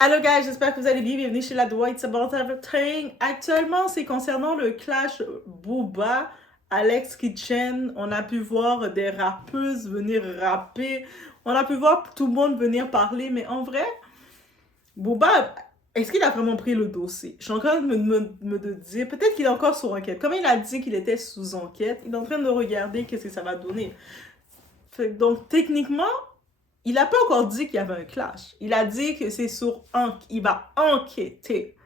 Allô guys, j'espère que vous allez bien. Bienvenue chez la Doua It's About Everything. Actuellement, c'est concernant le clash Booba, Alex Kitchen. On a pu voir des rappeuses venir rapper. On a pu voir tout le monde venir parler. Mais en vrai, Booba, est-ce qu'il a vraiment pris le dossier? Je suis en train de me dire, peut-être qu'il est encore sous enquête. Comme il a dit qu'il était sous enquête, il est en train de regarder qu'est-ce que ça va donner. Donc techniquement, il n'a pas encore dit qu'il y avait un clash. Il a dit que c'est il va enquêter.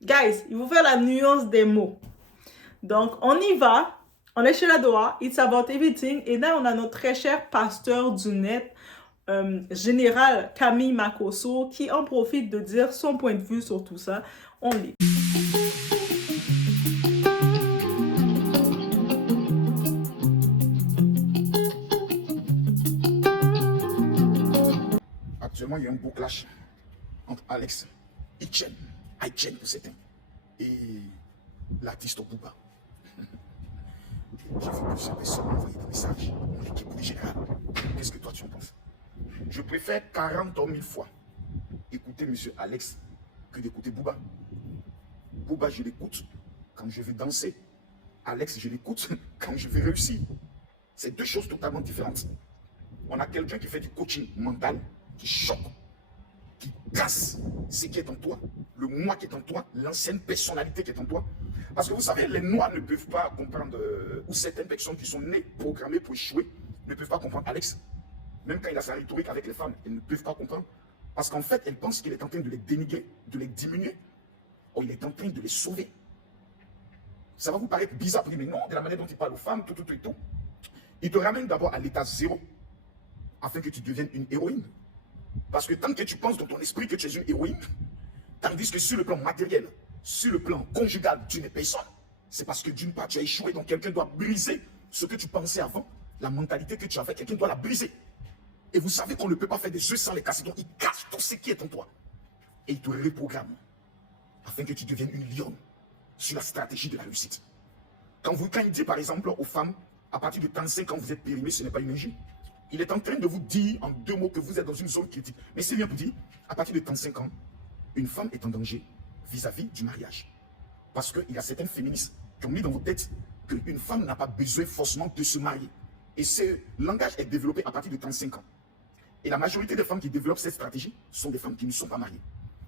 Guys, il faut faire la nuance des mots. Donc, on y va. On est chez la Doha. It's about everything. Et là, on a notre très cher pasteur du net, général Camille Makosso, qui en profite de dire son point de vue sur tout ça. On lit. Actuellement, il y a un beau clash entre Alex Hitchen pour certains, et l'artiste Booba. J'ai vu plusieurs personnes m'envoyer des messages, mon équipe du général. Qu'est-ce que toi tu en penses? Je préfère 40 000 fois écouter M. Alex que d'écouter Booba. Booba, je l'écoute quand je veux danser. Alex, je l'écoute quand je veux réussir. C'est deux choses totalement différentes. On a quelqu'un qui fait du coaching mental, qui choque, qui casse ce qui est en toi, le moi qui est en toi, l'ancienne personnalité qui est en toi. Parce que vous savez, les noirs ne peuvent pas comprendre, ou certaines personnes qui sont nées programmées pour échouer, ne peuvent pas comprendre Alex. Même quand il a sa rhétorique avec les femmes, elles ne peuvent pas comprendre. Parce qu'en fait, elles pensent qu'il est en train de les dénigrer, de les diminuer. Or, il est en train de les sauver. Ça va vous paraître bizarre, mais non, de la manière dont il parle aux femmes, tout. Il te ramène d'abord à l'état zéro, afin que tu deviennes une héroïne. Parce que tant que tu penses dans ton esprit que tu es une héroïne, tandis que sur le plan matériel, sur le plan conjugal, tu n'es personne, c'est parce que d'une part, tu as échoué, donc quelqu'un doit briser ce que tu pensais avant, la mentalité que tu avais, quelqu'un doit la briser. Et vous savez qu'on ne peut pas faire des œufs sans les casser, donc il casse tout ce qui est en toi. Et il te reprogramme, afin que tu deviennes une lionne, sur la stratégie de la réussite. Quand il dit par exemple aux femmes, à partir de 35 ans, vous êtes périmés, ce n'est pas une injure. Il est en train de vous dire en deux mots que vous êtes dans une zone critique. Mais c'est bien pour dire, à partir de 35 ans, une femme est en danger vis-à-vis du mariage. Parce qu'il y a certaines féministes qui ont mis dans vos têtes qu'une femme n'a pas besoin forcément de se marier. Et ce langage est développé à partir de 35 ans. Et la majorité des femmes qui développent cette stratégie sont des femmes qui ne sont pas mariées.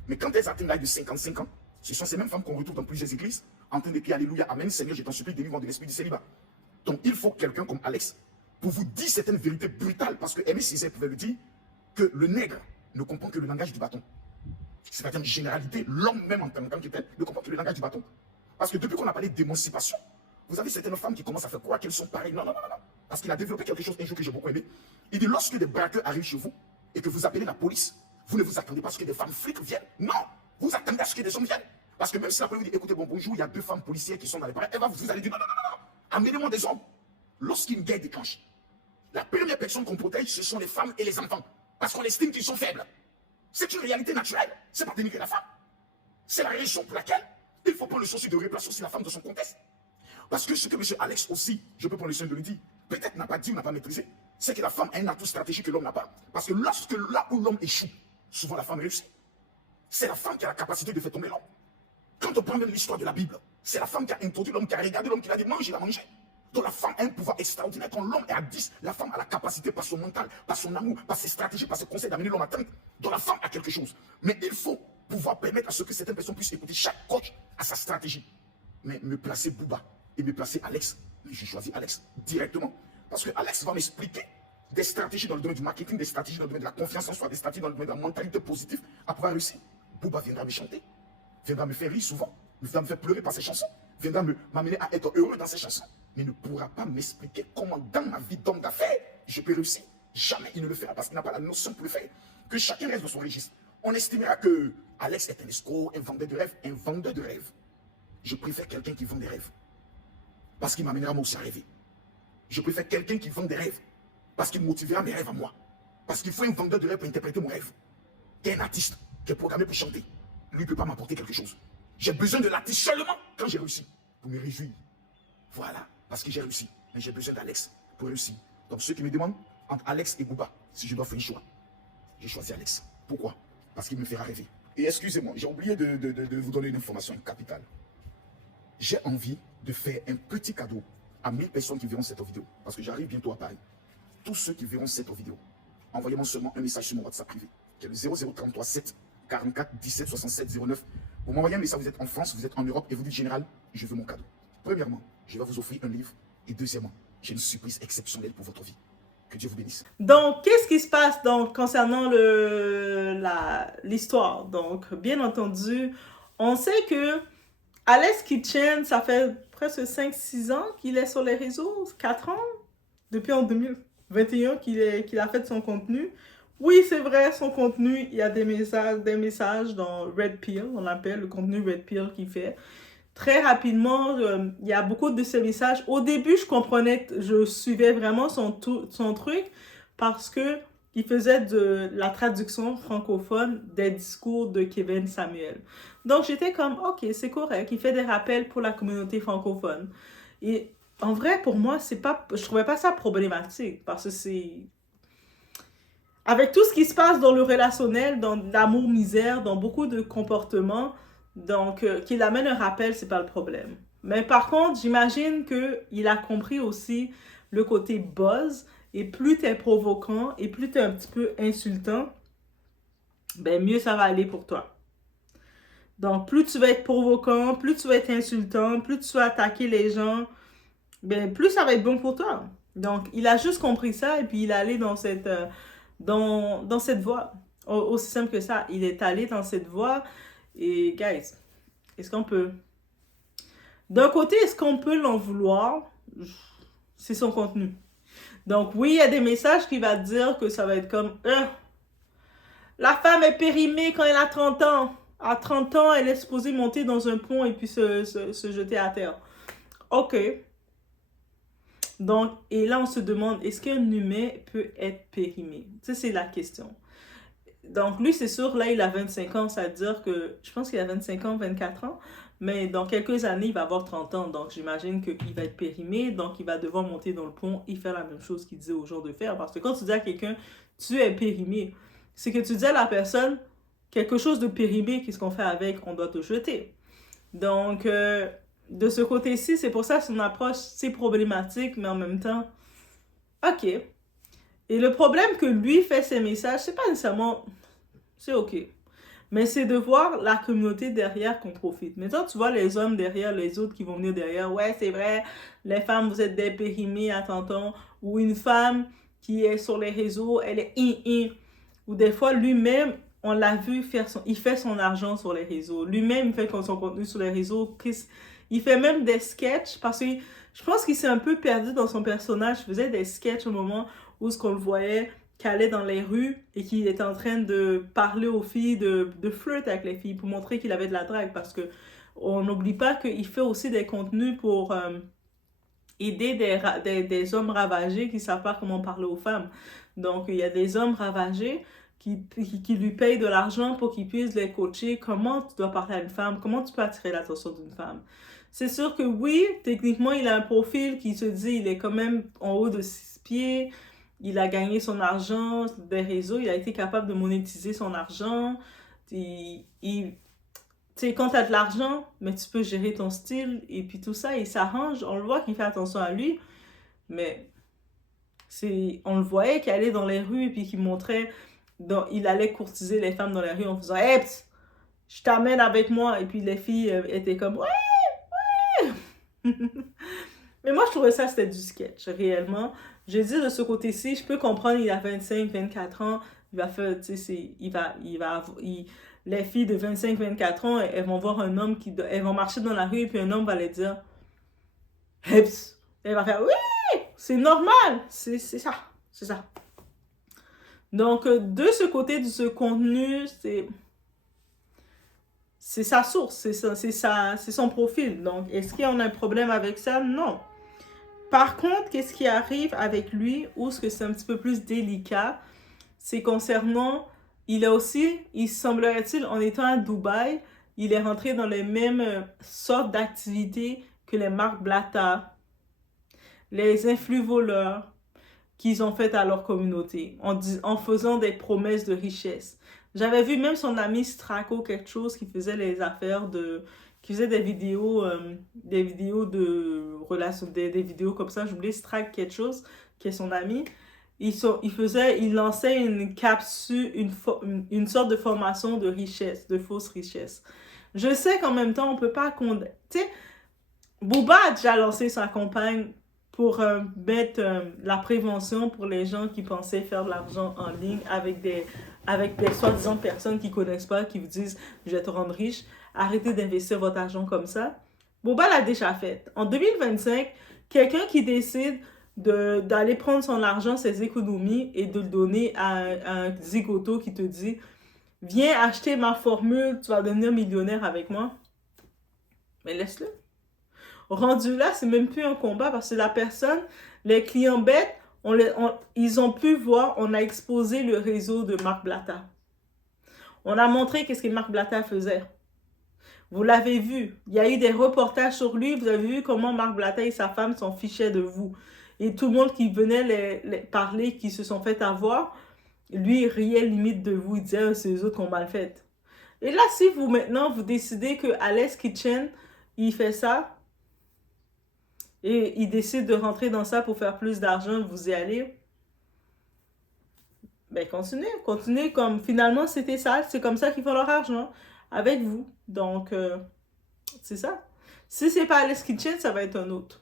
Mais quand elles atteignent l'âge de 55 ans, ce sont ces mêmes femmes qu'on retrouve dans plusieurs églises en train de crier Alléluia, Amen, Seigneur, je t'en supplie, délivre de l'esprit du célibat. Donc il faut quelqu'un comme Alex pour vous dire certaines vérités brutales, parce que Aimé Césaire pouvait le dire, que le nègre ne comprend que le langage du bâton. C'est-à-dire une généralité, l'homme même en tant que tel ne comprend que le langage du bâton. Parce que depuis qu'on a parlé d'émancipation, vous avez certaines femmes qui commencent à faire croire qu'elles sont pareilles. Non. Parce qu'il a développé quelque chose un jour que j'ai beaucoup aimé. Il dit, lorsque des braqueurs arrivent chez vous et que vous appelez la police, vous ne vous attendez pas à ce que des femmes flics viennent. Non, vous attendez à ce que des hommes viennent. Parce que même si la police vous dit, écoutez, bonjour, il y a deux femmes policières qui sont dans les parages, vous allez dire, non, amenez-moi des hommes. Lorsqu'une guerre déclenche, la première personne qu'on protège, ce sont les femmes et les enfants. Parce qu'on estime qu'ils sont faibles. C'est une réalité naturelle. C'est pas dénigrer la femme. C'est la raison pour laquelle il faut prendre le souci de replacer aussi la femme dans son contexte. Parce que ce que M. Alex aussi, je peux prendre le soin de le dire, peut-être n'a pas dit ou n'a pas maîtrisé, c'est que la femme a un atout stratégique que l'homme n'a pas. Parce que lorsque là où l'homme échoue, souvent la femme réussit. C'est la femme qui a la capacité de faire tomber l'homme. Quand on prend même l'histoire de la Bible, c'est la femme qui a introduit l'homme, qui a regardé l'homme, qui a dit mange, il a mangé. Donc la femme a un pouvoir extraordinaire. Quand l'homme est à 10, la femme a la capacité par son mental, par son amour, par ses stratégies, par ses conseils d'amener l'homme à atteindre. Donc la femme a quelque chose. Mais il faut pouvoir permettre à ce que certaines personnes puissent écouter chaque coach à sa stratégie. Mais me placer Booba et me placer Alex, j'ai choisi Alex directement. Parce que Alex va m'expliquer des stratégies dans le domaine du marketing, des stratégies dans le domaine de la confiance en soi, des stratégies dans le domaine de la mentalité positive à pouvoir réussir. Booba viendra me chanter, viendra me faire rire souvent, viendra me faire pleurer par ses chansons, viendra m'amener à être heureux dans ses chansons, mais ne pourra pas m'expliquer comment dans ma vie d'homme d'affaires, je peux réussir. Jamais il ne le fera parce qu'il n'a pas la notion pour le faire. Que chacun reste dans son registre. On estimera que Alex est un escroc, un vendeur de rêves, un vendeur de rêves. Je préfère quelqu'un qui vend des rêves parce qu'il m'amènera moi aussi à rêver. Je préfère quelqu'un qui vend des rêves parce qu'il motivera mes rêves à moi. Parce qu'il faut un vendeur de rêves pour interpréter mon rêve. Qui est un artiste qui est programmé pour chanter. Lui ne peut pas m'apporter quelque chose. J'ai besoin de l'artiste seulement quand j'ai réussi pour me réjouir. Voilà, parce que j'ai réussi. Mais j'ai besoin d'Alex pour réussir. Donc ceux qui me demandent entre Alex et Booba, si je dois faire un choix, j'ai choisi Alex. Pourquoi? parce qu'il me fera rêver. Et excusez-moi, j'ai oublié de vous donner une information capitale. J'ai envie de faire un petit cadeau à 1000 personnes qui verront cette vidéo, parce que j'arrive bientôt à Paris. Tous ceux qui verront cette vidéo, envoyez-moi seulement un message sur mon WhatsApp privé, qui est le 0033 7 44 17 67 09. Vous m'envoyez un message, vous êtes en France, vous êtes en Europe, et vous dites, général, je veux mon cadeau. Premièrement, je vais vous offrir un livre, et deuxièmement, j'ai une surprise exceptionnelle pour votre vie. Que Dieu vous bénisse. Donc, qu'est-ce qui se passe donc concernant l'histoire? Donc, bien entendu, on sait que Alex Kitchen, ça fait presque 5-6 ans qu'il est sur les réseaux, 4 ans, depuis en 2021 qu'il a fait son contenu. Oui, c'est vrai, son contenu, il y a des messages dans Red Pill, on l'appelle le contenu Red Pill qu'il fait. Très rapidement, il y a beaucoup de ces messages. Au début, je suivais vraiment son truc parce que il faisait de la traduction francophone des discours de Kevin Samuel. Donc, j'étais comme, ok, c'est correct, il fait des rappels pour la communauté francophone. Et en vrai, pour moi, je trouvais pas ça problématique parce que c'est... Avec tout ce qui se passe dans le relationnel, dans l'amour-misère, dans beaucoup de comportements, donc, qu'il amène un rappel, c'est pas le problème. Mais par contre, j'imagine qu'il a compris aussi le côté buzz. Et plus t'es provoquant et plus t'es un petit peu insultant, ben mieux ça va aller pour toi. Donc, plus tu vas être provoquant, plus tu vas être insultant, plus tu vas attaquer les gens, ben plus ça va être bon pour toi. Donc, il a juste compris ça et puis il est allé dans cette voie. Aussi simple que ça, il est allé dans cette voie. Et, guys, est-ce qu'on peut... D'un côté, est-ce qu'on peut l'en vouloir? C'est son contenu. Donc, oui, il y a des messages qui vont dire que ça va être comme la femme est périmée quand elle a 30 ans. À 30 ans, elle est supposée monter dans un pont et puis se jeter à terre. OK. Donc, et là, on se demande, est-ce qu'un humain peut être périmé? Ça, c'est la question. Donc, lui, c'est sûr, là, il a 25 ans, ça veut dire que, je pense qu'il a 25 ans, 24 ans, mais dans quelques années, il va avoir 30 ans, donc j'imagine qu'il va être périmé, donc il va devoir monter dans le pont et faire la même chose qu'il disait aux gens de faire, parce que quand tu dis à quelqu'un, tu es périmé, c'est que tu dis à la personne, quelque chose de périmé, qu'est-ce qu'on fait avec? On doit te jeter. Donc, de ce côté-ci, c'est pour ça que son approche, c'est problématique, mais en même temps, ok. Et le problème que lui fait ses messages, c'est pas nécessairement... C'est ok. Mais c'est de voir la communauté derrière qu'on profite. Maintenant, tu vois les hommes derrière, les autres qui vont venir derrière. Ouais, c'est vrai, les femmes, vous êtes des périmées à tonton. Ou une femme qui est sur les réseaux, elle est Ou des fois, lui-même, on l'a vu il fait son argent sur les réseaux. Lui-même, il fait son contenu sur les réseaux. Il fait même des sketchs parce que je pense qu'il s'est un peu perdu dans son personnage. Il faisait des sketchs au moment où ce qu'on le voyait qui allait dans les rues et qui était en train de parler aux filles, de flirt avec les filles pour montrer qu'il avait de la drague. Parce que on n'oublie pas qu'il fait aussi des contenus pour aider des hommes ravagés qui ne savent pas comment parler aux femmes. Donc, il y a des hommes ravagés qui lui payent de l'argent pour qu'ils puissent les coacher. Comment tu dois parler à une femme? Comment tu peux attirer l'attention d'une femme? C'est sûr que oui, techniquement, il a un profil qui se dit il est quand même en haut de 6 pieds. Il a gagné son argent des réseaux. Il a été capable de monétiser son argent. Tu sais, quand tu as de l'argent, mais tu peux gérer ton style et puis tout ça, il s'arrange. On le voit qu'il fait attention à lui, mais on le voyait qu'il allait dans les rues et puis qu'il montrait, il allait courtiser les femmes dans les rues en faisant « Hey, je t'amène avec moi » et puis les filles étaient comme « Ouais, ouais !» Mais moi, je trouvais ça, c'était du sketch, réellement. Je dis de ce côté-ci, je peux comprendre, il a 25, 24 ans, il va faire, tu sais, les filles de 25, 24 ans, elles vont voir un homme elles vont marcher dans la rue et puis un homme va leur dire « Heps !» Elle va faire « Oui, c'est normal, c'est ça, c'est ça. » Donc, de ce côté, de ce contenu, c'est sa source, c'est son profil. Donc, est-ce qu'il y a un problème avec ça? Non. Par contre, qu'est-ce qui arrive avec lui, ou ce que c'est un petit peu plus délicat, c'est concernant, il semblerait-il, en étant à Dubaï, il est rentré dans les mêmes sortes d'activités que les Marc Blatta, les influx voleurs qu'ils ont fait à leur communauté, en faisant des promesses de richesse. J'avais vu même son ami Straco quelque chose qui faisait les affaires de... qui faisait des vidéos de relations, des vidéos comme ça. J'oublie Strac quelque chose, qui est son ami. Il lançait une capsule, une sorte de formation de richesse, de fausse richesse. Je sais qu'en même temps, on peut pas... Tu sais, Booba a déjà lancé sa campagne pour mettre la prévention pour les gens qui pensaient faire de l'argent en ligne avec des soi-disant personnes qui connaissent pas, qui vous disent je vais te rendre riche. Arrêtez d'investir votre argent comme ça. Booba l'a déjà fait. En 2025, quelqu'un qui décide d'aller prendre son argent, ses économies et de le donner à un zigoto qui te dit viens acheter ma formule, tu vas devenir millionnaire avec moi. Mais laisse-le. Rendu là, c'est même plus un combat parce que la personne, les clients bêtes, ils ont pu voir, on a exposé le réseau de Marc Blatta. On a montré qu'est-ce que Marc Blatta faisait. Vous l'avez vu. Il y a eu des reportages sur lui. Vous avez vu comment Marc Blatta et sa femme s'en fichaient de vous. Et tout le monde qui venait les parler, qui se sont fait avoir, lui riait limite de vous. Il disait, c'est eux autres qui ont mal fait. Et là, si vous, maintenant, vous décidez que Alex Kitchen, il fait ça, et il décide de rentrer dans ça pour faire plus d'argent, vous y allez, ben continuez comme finalement c'était ça, c'est comme ça qu'ils font leur argent, avec vous. Donc, c'est ça. Si c'est pas Alex Kitchen, ça va être un autre.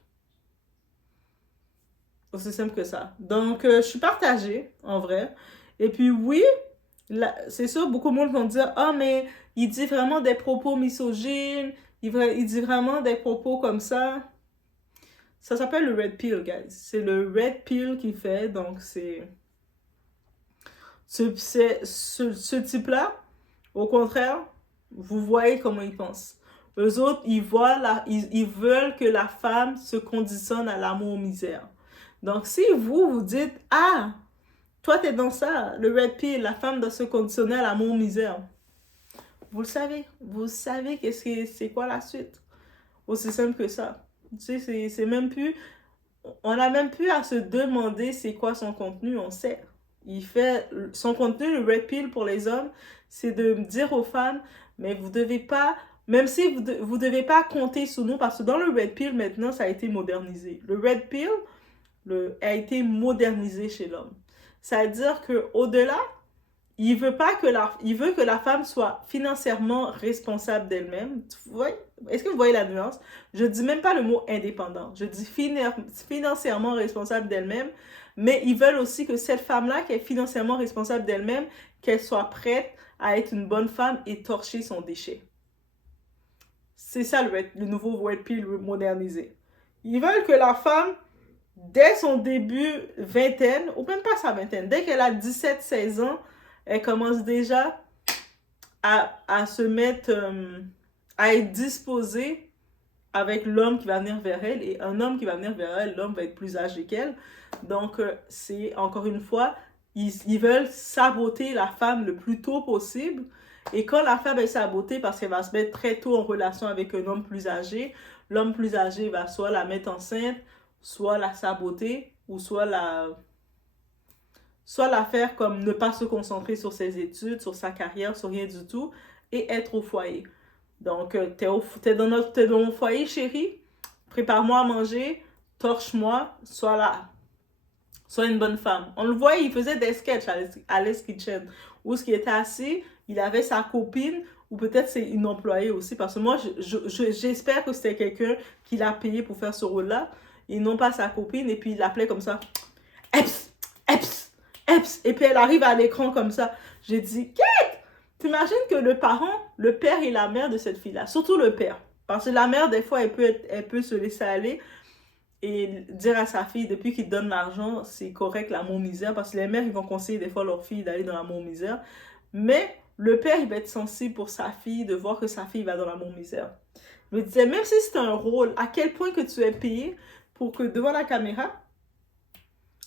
Aussi simple que ça. Donc, je suis partagée, en vrai. Et puis, oui, c'est sûr, beaucoup de monde vont dire, ah, mais il dit vraiment des propos misogynes, il dit vraiment des propos comme ça. Ça s'appelle le Red Pill, guys. C'est le Red Pill qui fait, donc c'est... Ce type-là, au contraire, vous voyez comment il pense. Eux autres, ils veulent que la femme se conditionne à l'amour-misère. Donc, si vous dites, ah, toi, t'es dans ça, le Red Pill, la femme doit se conditionner à l'amour-misère. Vous le savez. Vous savez c'est quoi la suite. Aussi simple que ça. Tu sais, c'est même plus... On n'a même plus à se demander c'est quoi son contenu, on sait. Il fait son contenu, le Red Pill pour les hommes, c'est de dire aux femmes, mais vous devez pas, même si vous devez pas compter sur nous, parce que dans le Red Pill, maintenant, ça a été modernisé. Le Red Pill a été modernisé chez l'homme. C'est-à-dire qu'au-delà, il veut que la femme soit financièrement responsable d'elle-même. Est-ce que vous voyez la nuance? Je dis même pas le mot indépendant. Je dis financièrement responsable d'elle-même. Mais ils veulent aussi que cette femme-là, qui est financièrement responsable d'elle-même, qu'elle soit prête à être une bonne femme et torcher son déchet. C'est ça le nouveau Red Pill modernisé. Ils veulent que la femme, dès son début vingtaine, ou même pas sa vingtaine, dès qu'elle a 17-16 ans, elle commence déjà à se mettre, à être disposée avec l'homme qui va venir vers elle. Et un homme qui va venir vers elle, l'homme va être plus âgé qu'elle. Donc, c'est encore une fois, ils veulent saboter la femme le plus tôt possible. Et quand la femme est sabotée parce qu'elle va se mettre très tôt en relation avec un homme plus âgé, l'homme plus âgé va soit la mettre enceinte, soit la saboter, ou soit la faire comme ne pas se concentrer sur ses études, sur sa carrière, sur rien du tout, et être au foyer. Donc, t'es dans mon foyer, chérie, prépare-moi à manger, torche-moi, sois une bonne femme. On le voyait, il faisait des sketchs à Alex Kitchen, où ce qui était assis, il avait sa copine, ou peut-être c'est une employée aussi, parce que moi, j'espère que c'était quelqu'un qui l'a payé pour faire ce rôle-là, et non pas sa copine, et puis il l'appelait comme ça, Eps, Eps, Eps, et puis elle arrive à l'écran comme ça. J'ai dit, Kate, t'imagines que le père et la mère de cette fille-là, surtout le père, parce que la mère, des fois, elle peut se laisser aller et dire à sa fille, depuis qu'il donne l'argent, c'est correct, l'amour-misère, parce que les mères, ils vont conseiller des fois leur fille d'aller dans l'amour-misère, mais le père, il va être sensible pour sa fille, de voir que sa fille va dans l'amour-misère. Je me disais, même si c'est un rôle, à quel point que tu es payé pour que devant la caméra,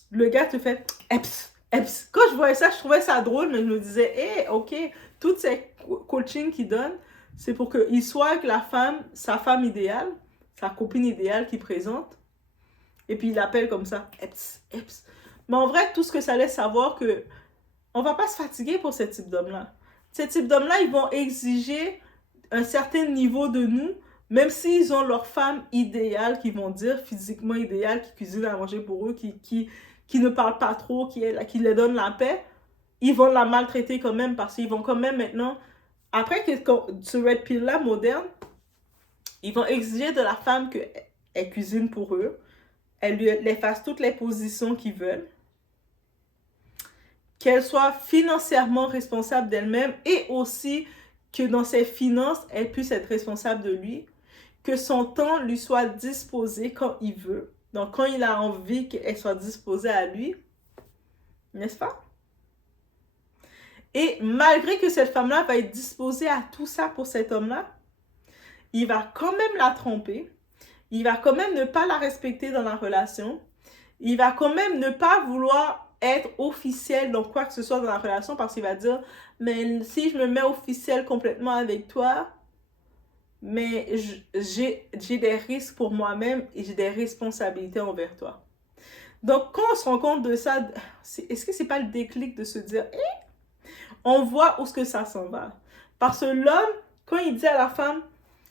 le gars te fait Eps, Eps. Quand je voyais ça, je trouvais ça drôle, mais je me disais, hé, ok, toutes ces coachings qu'il donne, c'est pour qu'il soit avec la femme, sa femme idéale, sa copine idéale qu'il présente, et puis il appelle comme ça, Eps, Eps. Mais en vrai, tout ce que ça laisse savoir que on va pas se fatiguer pour ce type d'homme-là. Ces types d'hommes-là, ils vont exiger un certain niveau de nous, même s'ils ont leur femme idéale, qu'ils vont dire, physiquement idéale, qui cuisine à manger pour eux, qui ne parle pas trop, qui les donne la paix, ils vont la maltraiter quand même, parce qu'ils vont quand même maintenant, après que ce red pill-là moderne, ils vont exiger de la femme qu'elle cuisine pour eux, elle les fasse toutes les positions qu'ils veulent, qu'elle soit financièrement responsable d'elle-même et aussi que dans ses finances, elle puisse être responsable de lui, que son temps lui soit disposé quand il veut. Donc, quand il a envie qu'elle soit disposée à lui, n'est-ce pas? Et malgré que cette femme-là va être disposée à tout ça pour cet homme-là, il va quand même la tromper, il va quand même ne pas la respecter dans la relation, il va quand même ne pas vouloir être officiel dans quoi que ce soit dans la relation parce qu'il va dire, mais si je me mets officiel complètement avec toi, mais j'ai des risques pour moi-même et j'ai des responsabilités envers toi. Donc, quand on se rend compte de ça, est-ce que c'est pas le déclic de se dire, on voit où est-ce que ça s'en va? Parce que l'homme, quand il dit à la femme,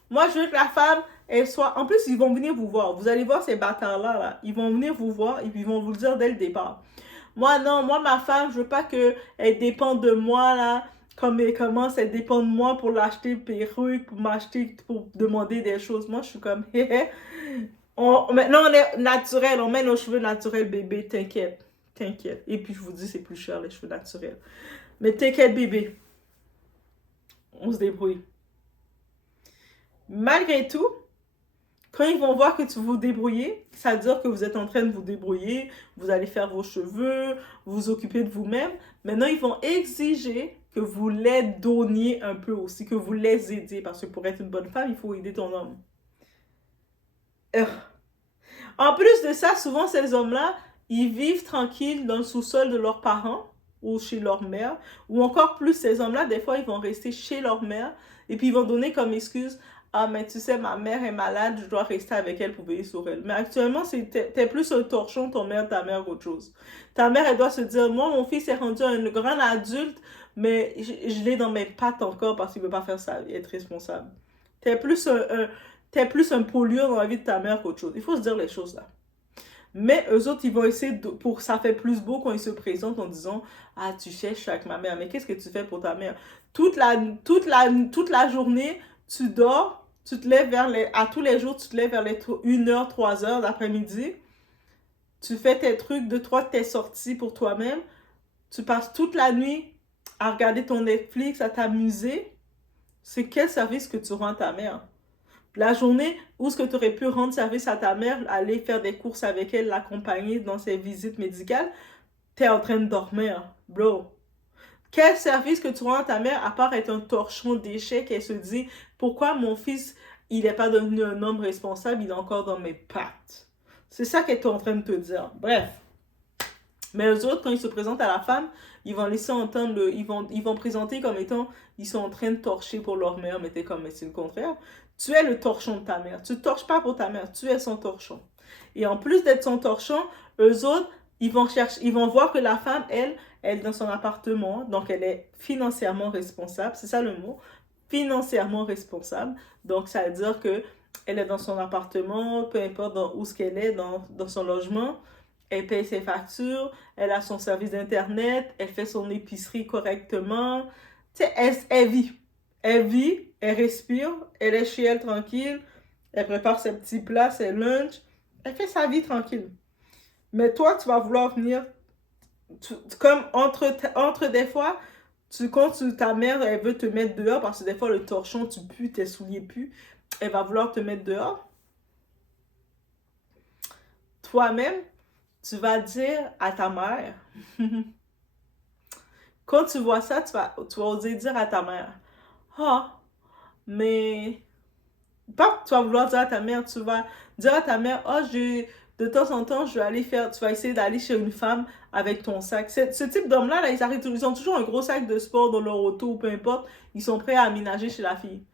moi je veux que la femme, elle soit... En plus, ils vont venir vous voir. Vous allez voir ces bâtards-là, là. Ils vont venir vous voir et puis ils vont vous le dire dès le départ. Moi, non, moi, ma femme, je veux pas qu'elle dépende de moi, là. Comme elle commence, elle dépend de moi pour l'acheter perruque, pour m'acheter, pour demander des choses. Moi, je suis comme, maintenant, on est naturel, on met nos cheveux naturels, bébé, t'inquiète. T'inquiète. Et puis, je vous dis, c'est plus cher, les cheveux naturels. Mais t'inquiète, bébé. On se débrouille. Malgré tout, quand ils vont voir que tu vous débrouillez, ça veut dire que vous êtes en train de vous débrouiller, vous allez faire vos cheveux, vous occuper de vous-même. Maintenant, ils vont exiger que vous les donniez un peu aussi, que vous les aidiez. Parce que pour être une bonne femme, il faut aider ton homme. En plus de ça, souvent, ces hommes-là, ils vivent tranquilles dans le sous-sol de leurs parents ou chez leur mère. Ou encore plus, ces hommes-là, des fois, ils vont rester chez leur mère et puis ils vont donner comme excuse « Ah, mais tu sais, ma mère est malade, je dois rester avec elle pour veiller sur elle. » Mais actuellement, t'es plus un torchon, ta mère, qu'autre chose. Ta mère, elle doit se dire « Moi, mon fils est rendu un grand adulte, mais je l'ai dans mes pattes encore parce qu'il ne veut pas faire ça, être responsable. » T'es plus un pollueur dans la vie de ta mère qu'autre chose. Il faut se dire les choses là. Mais eux autres, ils vont essayer pour ça fait plus beau quand ils se présentent en disant « Ah, tu cherches avec ma mère. » Mais qu'est-ce que tu fais pour ta mère? Toute la journée, tu dors, tu te lèves à tous les jours, tu te lèves vers les 1h, 3h d'après-midi. Tu fais tes trucs, 2-3 tes sorties pour toi-même. Tu passes toute la nuit à regarder ton Netflix, à t'amuser. C'est quel service que tu rends à ta mère? La journée où est-ce que tu aurais pu rendre service à ta mère, aller faire des courses avec elle, l'accompagner dans ses visites médicales, tu es en train de dormir, bro. Quel service que tu rends à ta mère à part être un torchon d'échec et se dit pourquoi mon fils, il n'est pas devenu un homme responsable, il est encore dans mes pattes. C'est ça qu'elle est en train de te dire. Bref. Mais eux autres, quand ils se présentent à la femme, ils vont laisser entendre, ils vont présenter comme étant, ils sont en train de torcher pour leur mère, mais t'es comme, mais c'est le contraire. Tu es le torchon de ta mère. Tu ne torches pas pour ta mère, tu es son torchon. Et en plus d'être son torchon, eux autres, ils vont voir que la femme, elle est dans son appartement, donc elle est financièrement responsable, c'est ça le mot, financièrement responsable. Donc ça veut dire que elle est dans son appartement, peu importe où ce qu'elle est, dans son logement, elle paye ses factures, elle a son service d'internet, elle fait son épicerie correctement, tu sais, elle vit. Elle vit, elle respire, elle est chez elle tranquille, elle prépare ses petits plats, ses lunchs, elle fait sa vie tranquille. Mais toi, tu vas vouloir venir, comme entre des fois, quand ta mère, elle veut te mettre dehors, parce que des fois, le torchon, tu pues, tes souliers puent, elle va vouloir te mettre dehors. Toi-même, tu vas dire à ta mère, quand tu vois ça, tu vas oser dire à ta mère, ah, mais pas tu vas vouloir dire à ta mère, tu vas dire à ta mère, oh, de temps en temps, je vais aller faire, tu vas essayer d'aller chez une femme avec ton sac. Ce type d'homme-là, là, ils ont toujours un gros sac de sport dans leur auto, ou peu importe, ils sont prêts à aménager chez la fille.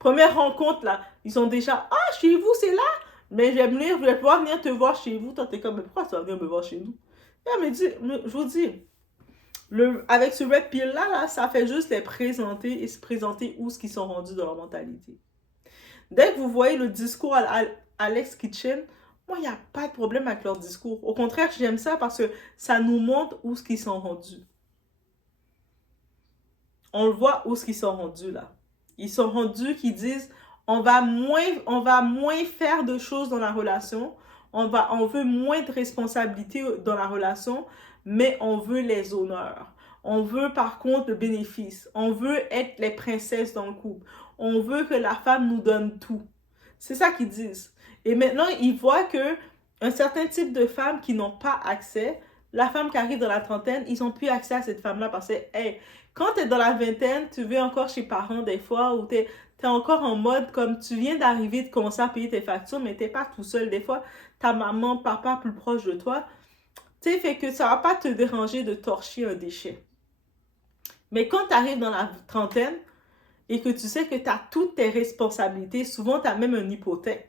Première rencontre, là, ils sont déjà, ah, chez vous, c'est là, mais je vais pouvoir venir te voir chez vous. Toi, t'es comme, mais pourquoi tu vas venir me voir chez nous? Mais je vous dis, Avec ce red pill-là, là, ça fait juste les présenter et se présenter où ce qu'ils sont rendus dans leur mentalité. Dès que vous voyez le discours à Alex Kitchen, moi, il n'y a pas de problème avec leur discours. Au contraire, j'aime ça parce que ça nous montre où ce qu'ils sont rendus. On le voit où ce qu'ils sont rendus, là. Ils sont rendus qui disent, on va moins faire de choses dans la relation, on veut moins de responsabilités dans la relation, mais on veut les honneurs. On veut par contre le bénéfice. On veut être les princesses dans le couple. On veut que la femme nous donne tout. C'est ça qu'ils disent. Et maintenant, ils voient que un certain type de femmes qui n'ont pas accès, la femme qui arrive dans la trentaine, ils n'ont plus accès à cette femme-là parce que, hey, quand tu es dans la vingtaine, tu vis encore chez parents des fois ou tu es encore en mode comme tu viens d'arriver de commencer à payer tes factures, mais tu n'es pas tout seul. Des fois, ta maman, papa plus proche de toi. Tu sais, fait que ça va pas te déranger de torcher un déchet. Mais quand tu arrives dans la trentaine et que tu sais que tu as toutes tes responsabilités, souvent tu as même une hypothèque.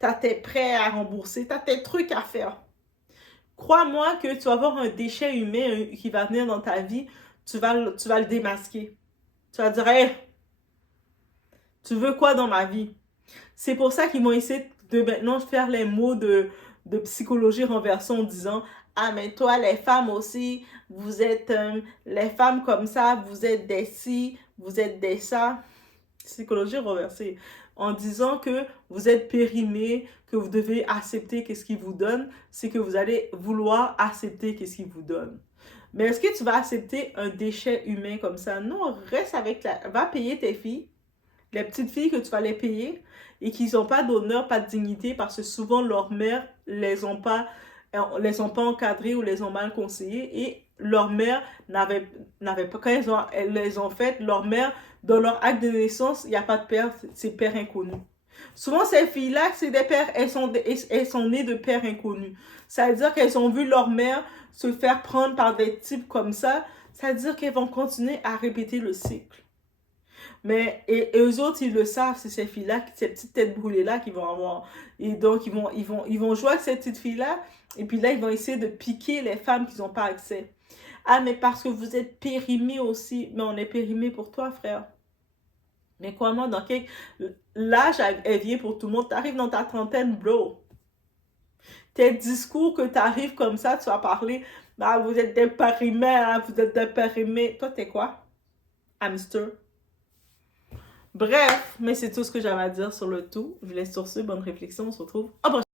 Tu as tes prêts à rembourser, tu as tes trucs à faire. Crois-moi que tu vas avoir un déchet humain qui va venir dans ta vie, tu vas le démasquer. Tu vas dire, hey, tu veux quoi dans ma vie? C'est pour ça qu'ils vont essayer de maintenant faire les mots de psychologie renversée en disant, ah, mais toi, les femmes aussi, vous êtes les femmes comme ça, vous êtes des ci, vous êtes des ça. Psychologie renversée. En disant que vous êtes périmé, que vous devez accepter qu'est-ce qu'il vous donne, c'est que vous allez vouloir accepter qu'est-ce qu'il vous donne. Mais est-ce que tu vas accepter un déchet humain comme ça? Non, reste avec va payer tes filles, les petites filles que tu vas les payer et qui n'ont pas d'honneur, pas de dignité parce que souvent leurs mères les ont pas encadrées ou les ont mal conseillées et leur mère n'avait pas, quand elles les ont faites, leur mère, dans leur acte de naissance, il n'y a pas de père, c'est père inconnu. Souvent, ces filles-là, c'est des pères, elles sont nées de pères inconnus. Ça veut dire qu'elles ont vu leur mère se faire prendre par des types comme ça. Ça veut dire qu'elles vont continuer à répéter le cycle. Mais et eux autres, ils le savent, c'est ces filles-là, ces petites têtes brûlées-là qu'ils vont avoir. Et donc, ils vont jouer avec cette petite fille-là. Et puis là, ils vont essayer de piquer les femmes qui n'ont pas accès. Ah, mais parce que vous êtes périmés aussi. Mais on est périmés pour toi, frère. Mais crois-moi, dans quel l'âge elle vient pour tout le monde. Tu arrives dans ta trentaine, bro. Tes discours que tu arrives comme ça, tu vas parler, bah, vous êtes des périmés, hein, vous êtes des périmés. Toi, t'es quoi? Hamster. Bref, mais c'est tout ce que j'avais à dire sur le tout. Je vous laisse sur ce. Bonne réflexion. On se retrouve au prochain.